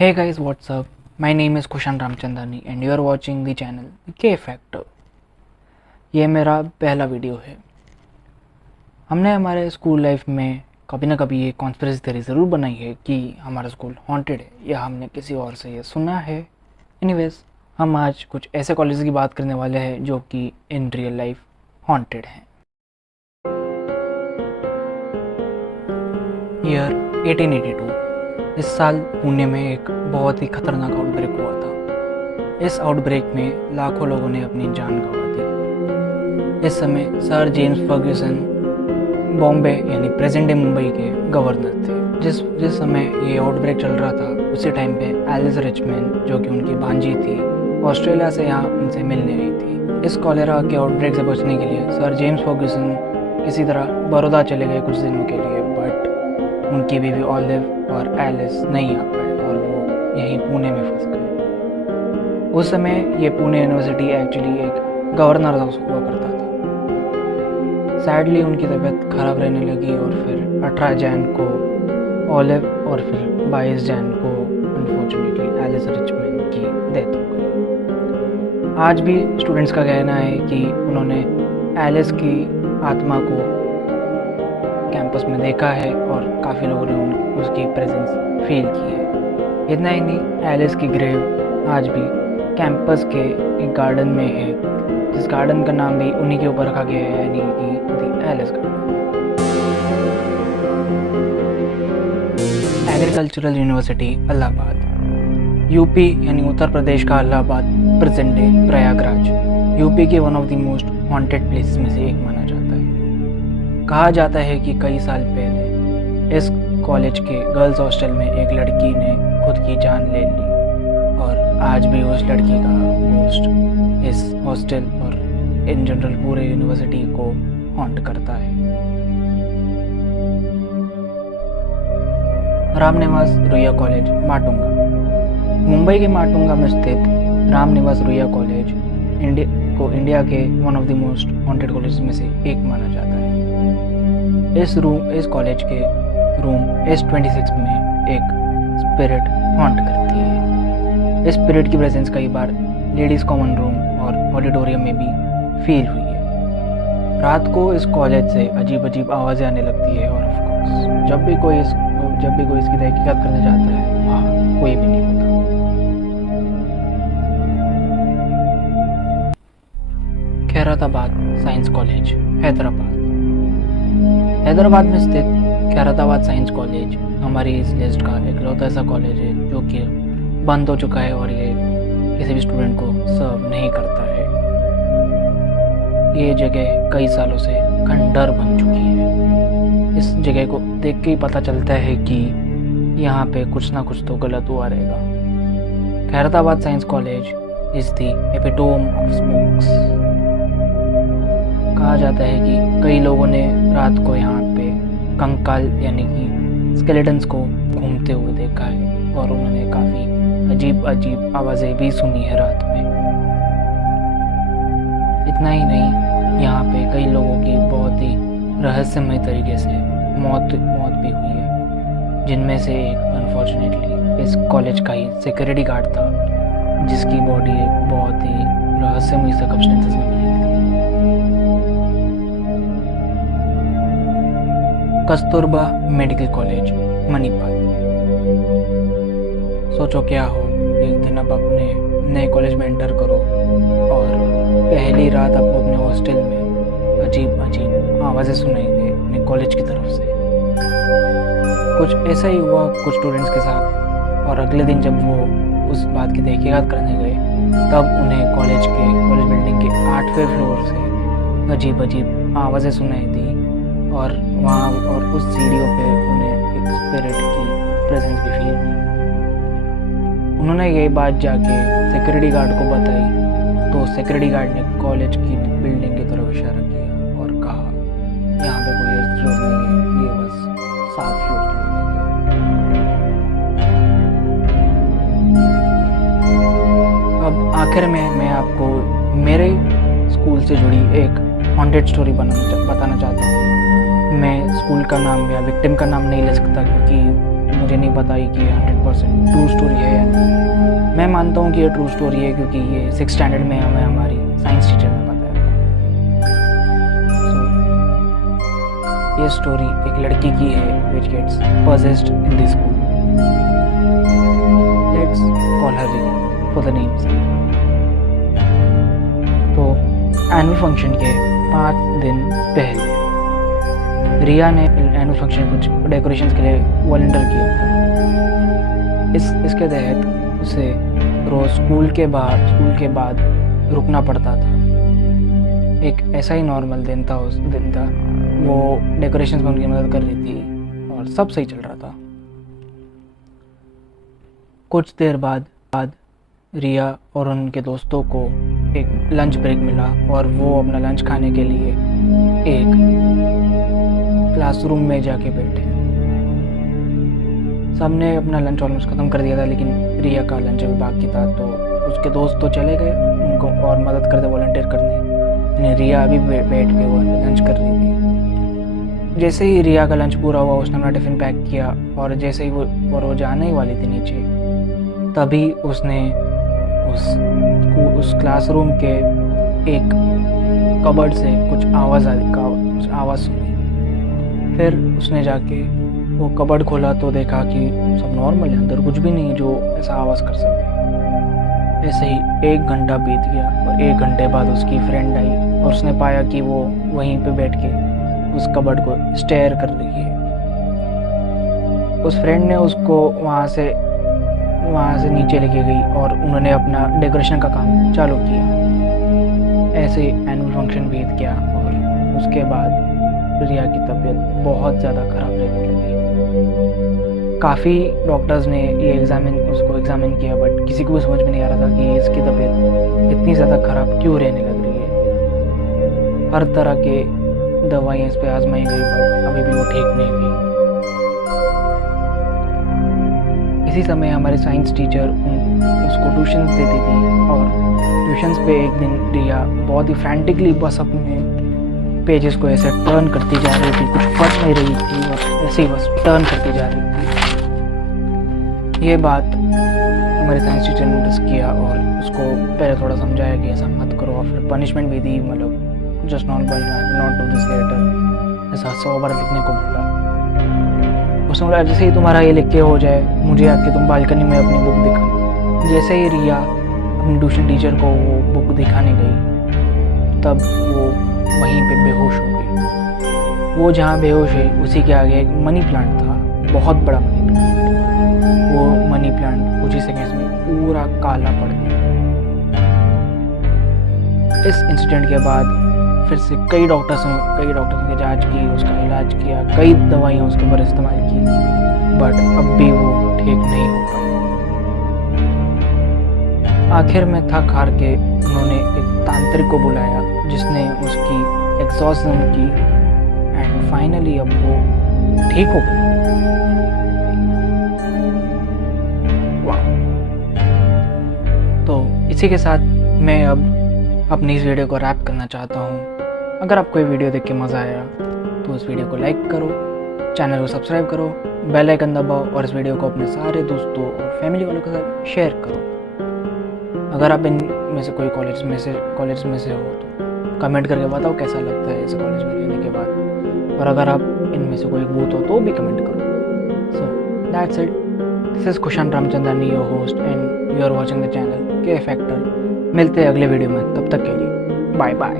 Hey guys, what's up? My name is Kushan Ramchandani and you are watching the channel K Factor. ये मेरा पहला video है। हमने हमारे स्कूल लाइफ में कभी ना कभी ये कॉन्स्पिरेसी थ्योरी ज़रूर बनाई है कि हमारा स्कूल हॉन्टेड है या हमने किसी और से ये सुना है। एनीवेज, हम आज कुछ ऐसे कॉलेज की बात करने वाले हैं जो कि इन रियल लाइफ हॉन्टेड हैं। ईयर 1882। इस साल पुणे में एक बहुत ही खतरनाक आउटब्रेक हुआ था। इस आउटब्रेक में लाखों लोगों ने अपनी जान गंवा दी। इस समय सर जेम्स फर्ग्यूसन बॉम्बे यानी प्रेजेंट डे मुंबई के गवर्नर थे। जिस समय ये आउटब्रेक चल रहा था उसी टाइम पे एलिस रिचमैन, जो कि उनकी भांजी थी, ऑस्ट्रेलिया से यहाँ उनसे मिलने आई थी। इस कॉलेरा के आउटब्रेक से बचने के लिए सर जेम्स फर्ग्यूसन किसी तरह बड़ौदा चले गए कुछ दिनों के लिए, बट उनकी बीवी ऑलिव और एलिस नहीं आ पाए और वो यहीं पुणे में फंस गए। उस समय ये पुणे यूनिवर्सिटी एक्चुअली एक गवर्नर हाउस हुआ करता था। सैडली उनकी तबीयत खराब रहने लगी और फिर 18 जैन को ऑलिव और फिर 22 जैन को अनफॉर्चुनेटली एलिस रिचमैन की डेथ हो गई। आज भी स्टूडेंट्स का कहना है कि उन्होंने एलिस की आत्मा को कैंपस में देखा है और काफ़ी लोगों ने उसकी प्रेजेंस फील की है। इतना ही नहीं, एलिस की ग्रेव आज भी कैंपस के एक गार्डन में है, जिस गार्डन का नाम भी उन्हीं के ऊपर रखा गया है, यानी कि the Ellis garden. Agricultural university Allahabad. UP यानी उत्तर प्रदेश का Allahabad present day Prayagraj UP के one of the most haunted places में से एक माना जाता है। कहा जाता है कि कई साल पहले इस कॉलेज के गर्ल्स हॉस्टल में एक लड़की ने खुद की जान ले ली और आज भी उस लड़की का घोस्ट इस हॉस्टल और इन जनरल पूरे यूनिवर्सिटी को हॉन्ट करता है। रामनिवास रुईया कॉलेज, माटुंगा। मुंबई के माटुंगा में स्थित रामनिवास रुईया कॉलेज इंडिया के one of the most haunted college में से एक माना जाता है। इस कॉलेज के रूम S26 में एक स्पिरिट हॉन्ट करती है। इस स्पिरिट की प्रेजेंस कई बार लेडीज़ कॉमन रूम और ऑडिटोरियम में भी फील हुई है। रात को इस कॉलेज से अजीब अजीब आवाज़ें आने लगती है और ऑफ कोर्स जब भी कोई इसकी तहकीकात करने जाता है वहाँ कोई भी नहीं होता। खैरताबाद साइंस कॉलेज, हैदराबाद में स्थित खैरताबाद साइंस कॉलेज हमारी इस लिस्ट का इकलौता ऐसा कॉलेज है जो कि बंद हो चुका है और ये किसी भी स्टूडेंट को सर्व नहीं करता है। ये जगह कई सालों से खंडर बन चुकी है। इस जगह को देख के ही पता चलता है कि यहाँ पे कुछ ना कुछ तो गलत हुआ रहेगा। Khairatabad science college is the epitome of smokes. कहा जाता है कि कई लोगों ने रात को यहाँ पे कंकाल यानी कि स्केलेटन्स को घूमते हुए देखा है और उन्होंने काफ़ी अजीब अजीब आवाज़ें भी सुनी है रात में। इतना ही नहीं, यहाँ पे कई लोगों की बहुत ही रहस्यमय तरीके से मौत भी हुई है, जिनमें से एक अनफॉर्चुनेटली इस कॉलेज का ही सिक्योरिटी गार्ड था, जिसकी बॉडी एक बहुत ही रहस्यमय सर्कमस्टेंसेस में मिली थी। Kasturba medical college, Manipal. सोचो क्या हो, एक दिन आप अपने नए कॉलेज में एंटर करो और पहली रात आपको अपने हॉस्टल में अजीब अजीब आवाज़ें सुनाई दे अपने कॉलेज की तरफ से। कुछ ऐसा ही हुआ कुछ स्टूडेंट्स के साथ और अगले दिन जब वो उस बात की तहकीकात करने गए तब उन्हें कॉलेज बिल्डिंग के 8वें फ्लोर से अजीब अजीब आवाज़ें सुनाई दी और वहाँ और उस सीढ़ियों पे उन्हें एक स्पिरिट की प्रेजेंस भी फील हुई। उन्होंने ये बात जाके सिक्योरिटी गार्ड को बताई तो सिक्योरिटी गार्ड ने कॉलेज की बिल्डिंग की तरफ इशारा किया और कहा यहाँ पे कोई एयर फ्लोर नहीं है, ये बस 7 फ्लोर की बिल्डिंग है। अब आखिर में मैं आपको मेरे स्कूल से जुड़ी एक हॉन्टेड स्टोरी बताना चाहता हूँ। मैं स्कूल का नाम या विक्टिम का नाम नहीं ले सकता क्योंकि मुझे नहीं पता ही कि 100% ट्रू स्टोरी है या नहीं। मैं मानता हूँ कि ये ट्रू स्टोरी है क्योंकि ये 6th स्टैंडर्ड में हमें हमारी साइंस टीचर ने बताया था। सो ये स्टोरी एक लड़की की है which gets possessed in this school. Let's call her Riya for the name's sake. तो एनुअल फंक्शन के 5 दिन पहले रिया ने एनुअल फंक्शन कुछ डेकोरेशंस के लिए वॉलंटियर किया था। इसके तहत उसे रोज़ स्कूल के बाद रुकना पड़ता था। एक ऐसा ही नॉर्मल दिन था। उस दिन था वो डेकोरेशंस में उनकी मदद कर रही थी और सब सही चल रहा था। कुछ देर बाद रिया और उनके दोस्तों को एक लंच ब्रेक मिला और वो अपना लंच खाने के लिए एक क्लासरूम में जाके बैठे। सबने अपना लंच ऑलमोस्ट ख़त्म कर दिया था, लेकिन रिया का लंच अभी बाकी था। तो उसके दोस्त तो चले गए उनको और मदद करते वॉलंटियर करने, लेकिन रिया अभी बैठ के वो लंच कर रही थी। जैसे ही रिया का लंच पूरा हुआ उसने अपना टिफ़िन पैक किया और जैसे ही वो जाने ही वाली थी नीचे, तभी उसने उस क्लासरूम के एक कबर्ड से कुछ आवाज़ सुनी। फिर उसने जाके वो कबर्ड खोला तो देखा कि सब नॉर्मल है, अंदर कुछ भी नहीं है जो ऐसा आवाज़ कर सके। ऐसे ही 1 घंटा बीत गया और 1 घंटे बाद उसकी फ्रेंड आई और उसने पाया कि वो वहीं पे बैठ के उस कबर्ड को स्टेयर कर रही है। उस फ्रेंड ने उसको वहाँ से नीचे लेके गई और उन्होंने अपना डेकोरेशन का काम चालू किया। ऐसे एनुअल फंक्शन बीत गया और उसके बाद रिया की तबीयत बहुत ज़्यादा ख़राब रहने लगी। काफ़ी डॉक्टर्स ने उसको एग्ज़ामिन किया, बट किसी को भी समझ में नहीं आ रहा था कि इसकी तबीयत इतनी ज़्यादा ख़राब क्यों रहने लग रही है। हर तरह के दवाइयाँ इस पर आजमाई गई बट अभी भी वो ठीक नहीं हुई। इसी समय हमारे साइंस टीचर उसको ट्यूशन्स देती थी और ट्यूशन्स पे एक दिन रिया बहुत ही फ्रैंटिकली बस अपने पेजेस को ऐसे टर्न करती जा रही थी, कुछ फट नहीं रही थी और ऐसे ही बस टर्न करती जा रही थी। ये बात हमारे साइंस टीचर ने नोटिस किया और उसको पहले थोड़ा समझाया कि ऐसा मत करो और फिर पनिशमेंट भी दी, मतलब just not do this letter, ऐसा 100 बार लिखने को बोला। उसने बोला जैसे ही तुम्हारा ये लिख के हो जाए मुझे आके तुम बालकनी में अपनी बुक दिखाना। जैसे ही रिया अपनी ट्यूशन टीचर को वो बुक दिखाने गई तब वो वहीं पे बेहोश हो गई। वो जहाँ बेहोश है उसी के आगे एक मनी प्लांट था, बहुत बड़ा मनी प्लांट। वो मनी प्लांट कुछ ही सेकेंड्स में पूरा काला पड़ गया। इस इंसिडेंट के बाद फिर से कई डॉक्टर्स ने जांच की, उसका इलाज किया, कई दवाइयाँ उसके ऊपर इस्तेमाल की, बट अब भी वो ठीक नहीं हो पाई। आखिर में थक हार के उन्होंने एक तांत्रिक को बुलाया जिसने उसकी एग्जॉर्सिज्म की एंड फाइनली अब वो ठीक हो गई। वाह। तो इसी के साथ मैं अब अपनी इस वीडियो को रैप करना चाहता हूँ। अगर आपको ये वीडियो देख के मज़ा आया तो इस वीडियो को लाइक करो, चैनल को सब्सक्राइब करो, बेल आइकन दबाओ और इस वीडियो को अपने सारे दोस्तों और फैमिली वालों के साथ शेयर करो। अगर आप इनमें से कोई कॉलेज में से हो तो कमेंट करके बताओ कैसा लगता है इस कॉलेज में रहने के बाद, और अगर आप इनमें से कोई भूत हो तो भी कमेंट करो। So that's it, this is Kushan Ramchandani, your host, and you are watching the channel K factor. मिलते हैं अगले वीडियो में, तब तक के लिए बाय बाय।